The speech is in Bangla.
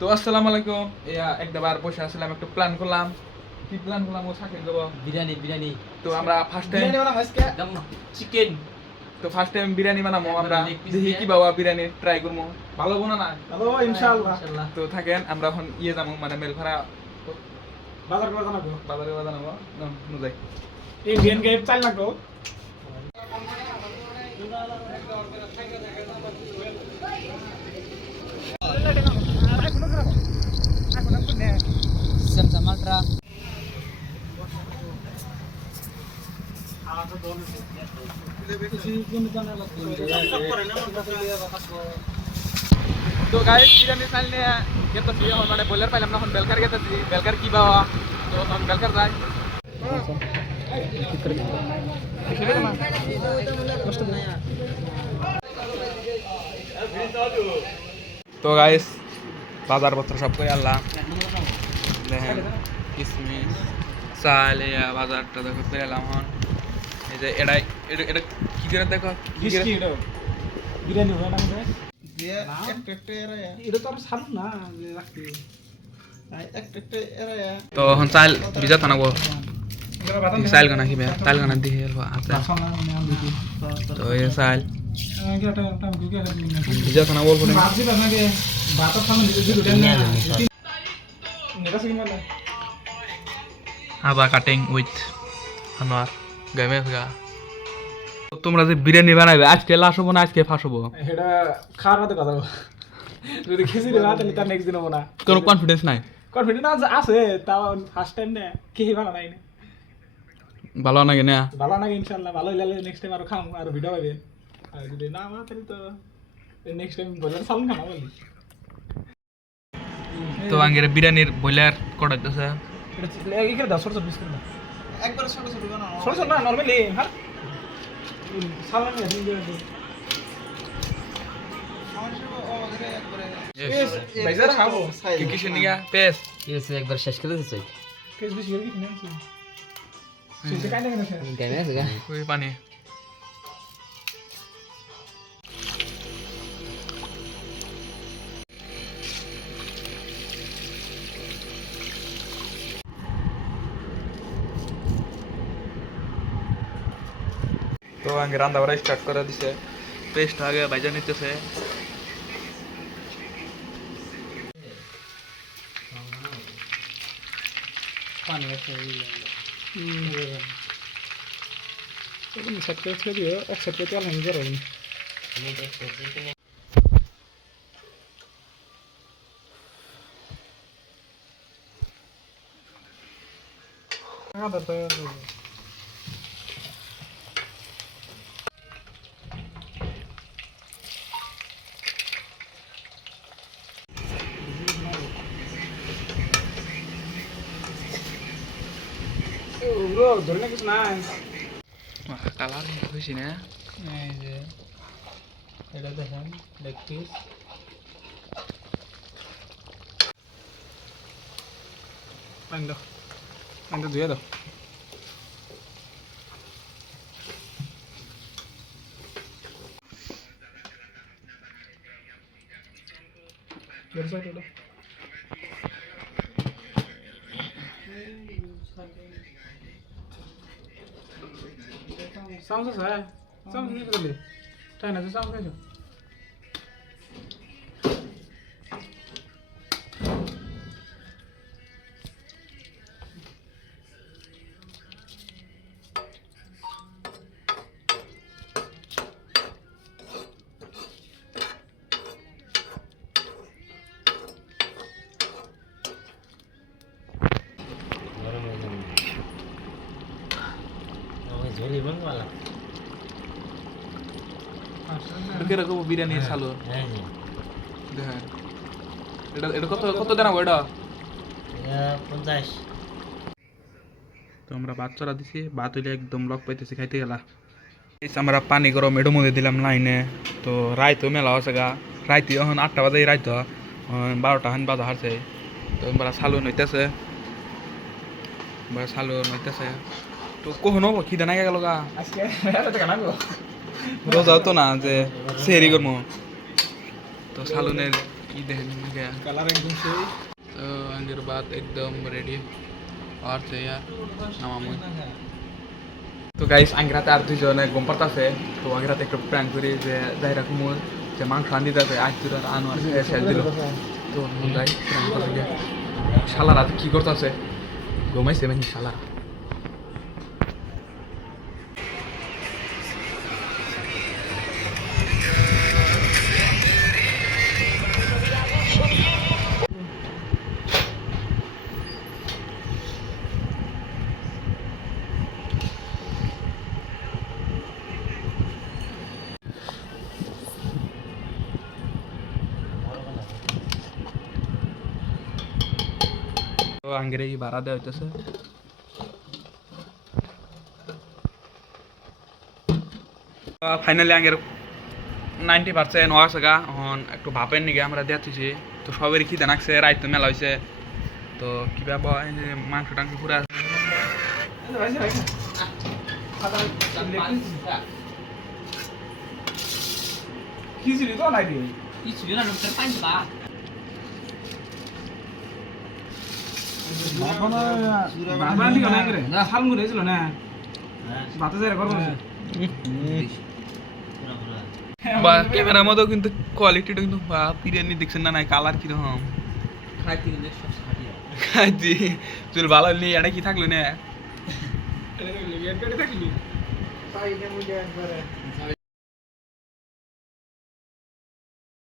তো আসসালামু আলাইকুম। একবার বসে আসলাম, একটু প্ল্যান করলাম। কি প্ল্যান করলাম ও সাকিব দেবো বিরিয়ানি তো আমরা ফার্স্ট টাইম বিরিয়ানি বানাবো আজকে একদম চিকেন। তো ফার্স্ট টাইম বিরিয়ানি বানাবো আমরা। দেখি কি বাবা বিরিয়ানি ট্রাই করবো, ভালো বোনা না ভালো ইনশাআল্লাহ। তো থাকেন আমরা এখন যাবো মানে মেল ভাড়া বাজার করে জানাবো, বাজারে বাজানো যাই। ইন্ডিয়ান গেট চাল লাগবো। Samsamaltra তো গাইস বিরিয়ানি চাল নিয়ে গেতেছি এখন, মানে বয়লার পাইলাম না, এখন বেলকার গেতেছি। বেলকার কি বাবা, তো এখন বেলকার যাই। তো গাইস বাজারপত্র সব করে আনলাম, দেখেন কিশমিশ চাল বাজারটা দেখো করে এলাম। এখন এই যে এটাই এটা কি করে দেখো বিরিয়ানি হয় না মনে এটা তো আর সার না রাখতে তো এখন চাল ভিজা থাকবো। চাল গানা কি চাল গানা দিয়ে তো এই চাল ভিজা থানা বলবো আদা কাটিং উইথ আনোয়ার গামে ফেগা। তোমরা যে বিরিয়ানি বানাবে আজকে লাশ হবো না আজকে ফাঁস হবো, এটা খাওয়ার মতো কথা। যদি খিচুড়ি না তাহলে তার নেক্সট দিন হবো না। কোনো কনফিডেন্স নাই? কনফিডেন্স আছে, তাও ফার্স্ট টাইম না খেয়ে ভালো নাই না, ভালো নাকি না? ভালো নাকি ইনশাআল্লাহ। ভালো হইলে নেক্সট টাইম আরো খাম আর ভিডিও পাবেন। আর যদি না আমার তাহলে তো নেক্সট টাইম বলেন সালন খানা বলি। তো আঙ্গের বিরিয়ানির বয়লার কড়াইতেছে এটা এই করে দাও, ছোট ছোট বিস্কুট দাও একবার। ছোট ছোট বানাও, ছোট ছোট না নরমালি। হ্যাঁ সালন না দিন দিন ভাইজার খাবো কি কিসের নিগা পেস ये एक बार शेष कर दे सही কেস বেশি হয়ে গেছে না সেটা কাই না কেন गए ना सगा ওই পানি। তো আগে রান্না বাড়া স্টার্ট করে দিছে, পেস্ট আগে ভাইজা নিতেছে। পানি আছে এই সেট করে ছেড়ে দিও, এক সেট করে তেল হয়ে যাবে। আদা তো bro, ধরে কিছু নাই। কালার হয়েছি না এই যে এটা দেখেন লেগ পিস। পানি দাও, পানি ধুয়ে দাও। Sounds है, sounds नहीं कर ले, टाइम है तो sounds है जो। झोली बन वाला কিরকম বিরিয়ানি চালু है जी দেখেন। এটা এটা কত কত দেনা এটা? ये 50 তো আমরা ভাত চড়া দিছি, ভাত হইলে একদম লক পাইতেছি খাইতে গেলা। আমরা পানি গরম এডো মধ্যে দিলাম লাইনে। তো রাইতো মেলা আছে গা, রাইতে এখন 8টা বাজে রাইতো 12টা হান বাজা হারছে। তো আমরা সালুন হইতেছে, সালুন হইতেছে। তো কখনো খিদে নাই গেল গা, আজকে এটা কেন গো রোজাও তো না যে সেহরি করবো। তো সালুনের কি দেখেন কালার একদম সেই তো আগের বাদ একদম রেডি আর সে ইয়ার নামামুই তো গাইস আঙ্গরাতে আর দুইজনে গম পারতাছে তো আঙ্গরাতে একটু প্র্যাঙ্ক করি যে যাইরা কুমুর যে মাংস আনি যাবে আজ দুটো আনোয়ার শেষ দিল তো মন যাই প্র্যাঙ্ক করতে শালারা কি করতেছে ঘুমাইছে মানে শালারা তো আঙ্গেরে এই ভাড়া দেওয়া হইতেছে ফাইনালি আঙ্গের 90% হওয়া আছে গা এখন একটু ভাপের নিগে আমরা দেখতেছি তো সবেরই খিদে নাকছে রাইত তো মেলা হয়েছে তো কি ব্যাপার এই যে মাংস টাংস পুরা খিচুড়ি তো নাই দিয়ে কিছু না নমস্কার পাঁচ বা বাবা লিখো না করে শাল মুড়ে ছিল না ভাতে যাই করব না বা ক্যামেরার মধ্যেও কিন্তু কোয়ালিটিটা কিন্তু বা বিরিয়ানি দেখছেন না নাই কালার কিরকম খাইতে গেলে সব খাটিয়া খাইছি চুল ভালো নেই এটা কি থাকলো না এটা থাকলি তাই এটা মুড়ে একবারে